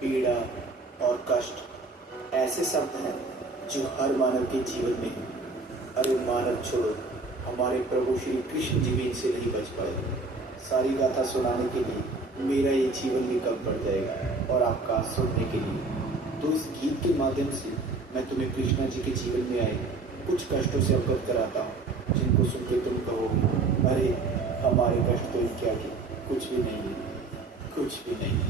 पीड़ा और कष्ट ऐसे शब्द हैं जो हर मानव के जीवन में हैं। अरे मानव छोड़ो, हमारे प्रभु श्री कृष्ण जी भी इनसे नहीं बच पाए। सारी गाथा सुनाने के लिए मेरा ये जीवन भी कम पड़ जाएगा और आपका सुनने के लिए। तो इस गीत के माध्यम से मैं तुम्हें कृष्णा जी के जीवन में आए कुछ कष्टों से अवगत कराता हूँ, जिनको सुन के तुम कहोगे अरे हमारे कष्ट तो इनके आगे कुछ भी नहीं है, कुछ भी नहीं।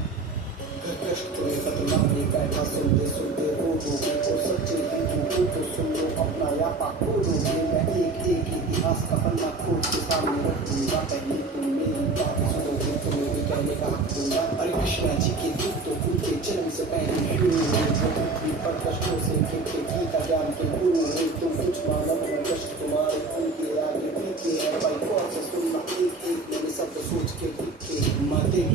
कष्ट तुम्हें बदलाने बैठा सुनते सुनते रो दोगे और सच्चे हिंदू को सुन लो अपना यापा खो दोगे। मैं एक एक इतिहास का पन्ना खोल के सामने रख दूंगा, पहले तुम मेरी बात सुनोगे तो मेरे कहने का हक दूंगा। अरे कृष्णा जी के दुख तो उनके जन्म से पहले शुरू हुए, जो पृथ्वी पर कष्टों से गिरते गीता ज्ञान के गुरु हुए। तुम कुछ मानव हो, कष्ट तुम्हारे उनके आगे पीछे है भाई, कौन से सुनना एक एक मेरे शब्द सोच के लिखे मते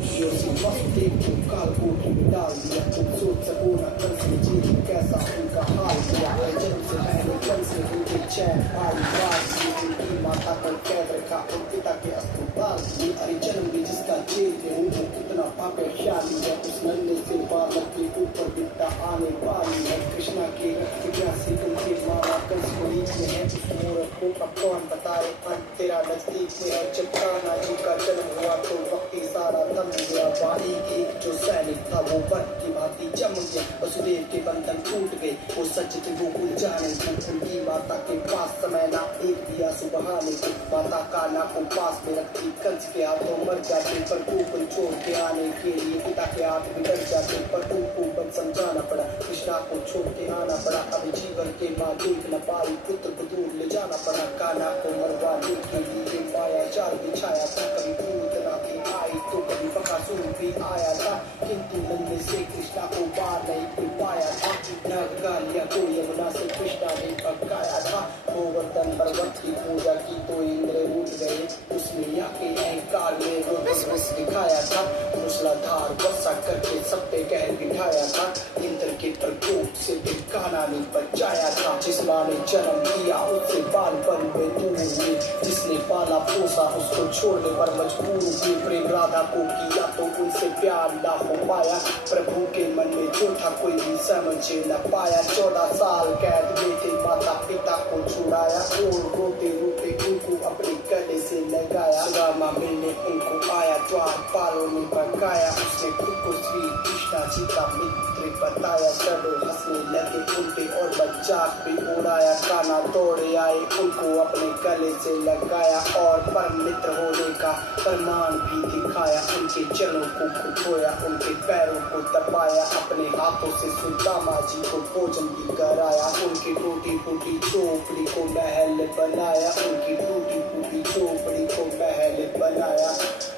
काल को डाल दिया। तुम सोच सको ना कल से जी कैसा उनका हाल किया है। जन्म से पहले कल से उनके चैन भाई बात उनकी माता पर कैद रखा और पिता के अस्पताल की। अरे जन्म भी जिसका जेल थे वो कितना भाग्यशाली है, उस नन्हे से बालक के ऊपर बिता आने वाली है। कृष्णा के रक्त प्यासी उनके मामा कंस को रीत में है, उस मूर्ख को अब कौन बताए तेरा नजदीक में है। जब कान्हा जी का जन्म हुआ तो वक्ती सारा थम गया, बाई एक जो सैनिक था वो बट की भांति जम गया। वसुदेव के बंधन टूट गए, वो सच थे वो भूल जाने थे। उनकी माता के पास समय ना एक दिया सुबहाने को, माता कान्हा को पास में रखती कंस के हाथों मर जाते। पर को छोड़ के आने के लिए पिता के हाथ बिगड़ जाते, पर उनको बच समझाना पड़ा, कृष्णा को छोड़ के आना पड़ा। अभी जीवन के माँ देख न पाई, पुत्र को दूर ले जाना पड़ा। कान्हा को मरवाने के लिए माया जाल बिछाया था, कभी भूत रात्रि आई तो कभी बकासुर भी आया था, किंतु नन्हे से कृष्णा को पार नहीं कर पाया था। नागकालिया को यमुना से कृष्णा ने पकाया था, गोवर्धन पर्वत की पूजा की तो इंद्र उठ गए, उसमें आके अहंकार में रुद्र दिखाया था। मूसलाधार वर्षा करके सब पे कहर बिठाया था, इंद्र के प्रकोप से भी कान्हा ने बचाया था। जिस माँ ने जन्म दिया उससे बालपन में दूर हुए, जिसने पाला पोसा उसको छोड़ने पर मजबूर हुए। प्रेम राधा को किया तो उनसे प्यार ना हो पाया, प्रभु के मन में जो था कोई भी समझ न पाया। 14 साल कैद में थे, माता पिता को छुड़ाया और रोते रोते उनको अपने गले से लगाया। सुदामा मिलने उनको आया, द्वारपालों ने भगाया, उसने खुद को श्री कृष्णा जी का मित्र बताया। चलो हंसने लगे उनपे और मजाक भी उड़ाया, कान्हा दौड़े आए उनको अपने गले से लगाया और परम मित्र होने का प्रमाण भी दिखाया। उनके चरणों को धोया, उनके पैरों को दबाया, अपने हाथों से सुदामा जी को भोजन भी कराया। उनकी टूटी फूटी झोपड़ी को महल बनाया, उनकी टूटी फूटी झोपड़ी को महल बनाया।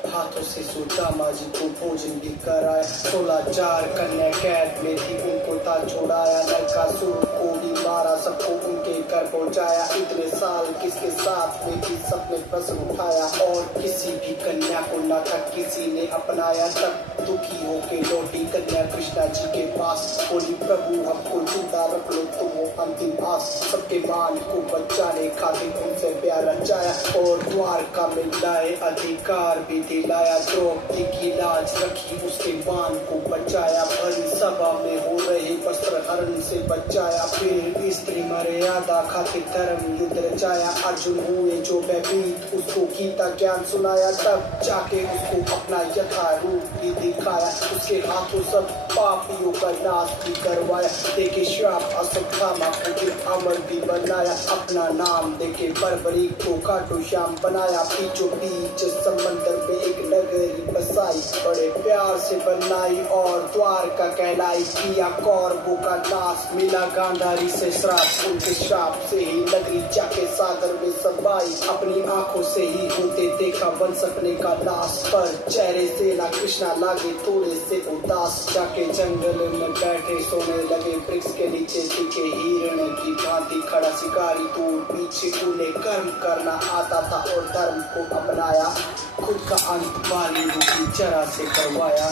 हाथों से सुदामा जी को भोजन भी कराया। 16 चार कन्या कैद में थी, उनको था छुड़ाया। नरकासुर को भी मारा, सबको उनके घर पहुंचाया। इतने साल किसके साथ में थी सबने प्रश्न उठाया, और किसी भी कन्या को ना था किसी ने अपनाया। तब दुखी होके लौटी कन्या कृष्णा जी के पास, बोली प्रभु हमको जिंदा रख लो तुम वो अंतिम आस। सबके मान को बचाने खातिर उनसे प्यार रचाया और द्वारका में लाए अधिकार भी दिलाया। द्रौपदी की लाज रखी, उसके मान को बचाया। भरी सभा में हो रहे वस्त्र हरण से बचाया। फिर स्त्री मर्यादा खातिर धर्म युद्ध रचाया। अर्जुन हुए जो भयभीत, उसको गीता ज्ञान सुनाया। तब जाके उसको अपना यथा रूप भी दिखाया, उसके हाथों सब पापियों का नाश भी करवाया। देके श्राप अश्वत्थामा को फिर अमर भी बनाया। अपना नाम देके बर्बरी को खाटू श्याम बनाया। बीचों बीच समंदर में एक नगरी बसाई, बड़े प्यार से बनाई और द्वारका कहलाई। किया कौरवों का नाश, मिला गांधारी से श्राप, उनके श्राप से ही नगरी जाके सागर में समाई। अपनी आंखों से ही होते देखा वंश अपने का नाश, पर चेहरे से ना कृष्णा लागे थोड़े से उदास। जाके जंगल में बैठे सोने लगे, वृक्ष के नीचे दिखे हिरण की भांति खड़ा शिकारी दूर पीछे। उन्हें कर्म करना आता था और धर्म को अपनाया। खुद का अंत बाली रूपी जरा से करवाया,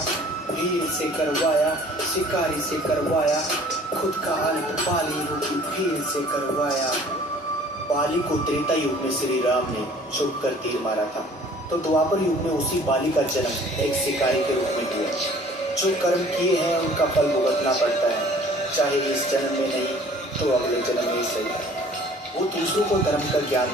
भीड़ से करवाया, शिकारी से करवाया। खुद का अंत बाली रूपी भीड़ से करवाया। बाली को त्रेता युग में श्री राम ने छुप कर तीर मारा था, तो द्वापर युग में उसी बाली का जन्म एक शिकारी के रूप में हुआ, जो कर्म किए हैं उनका फल भुगतना पड़ता है, चाहे इस जन्म में नहीं तो अगले जन्म में ही सही। वो दूसरों को धर्म का ज्ञान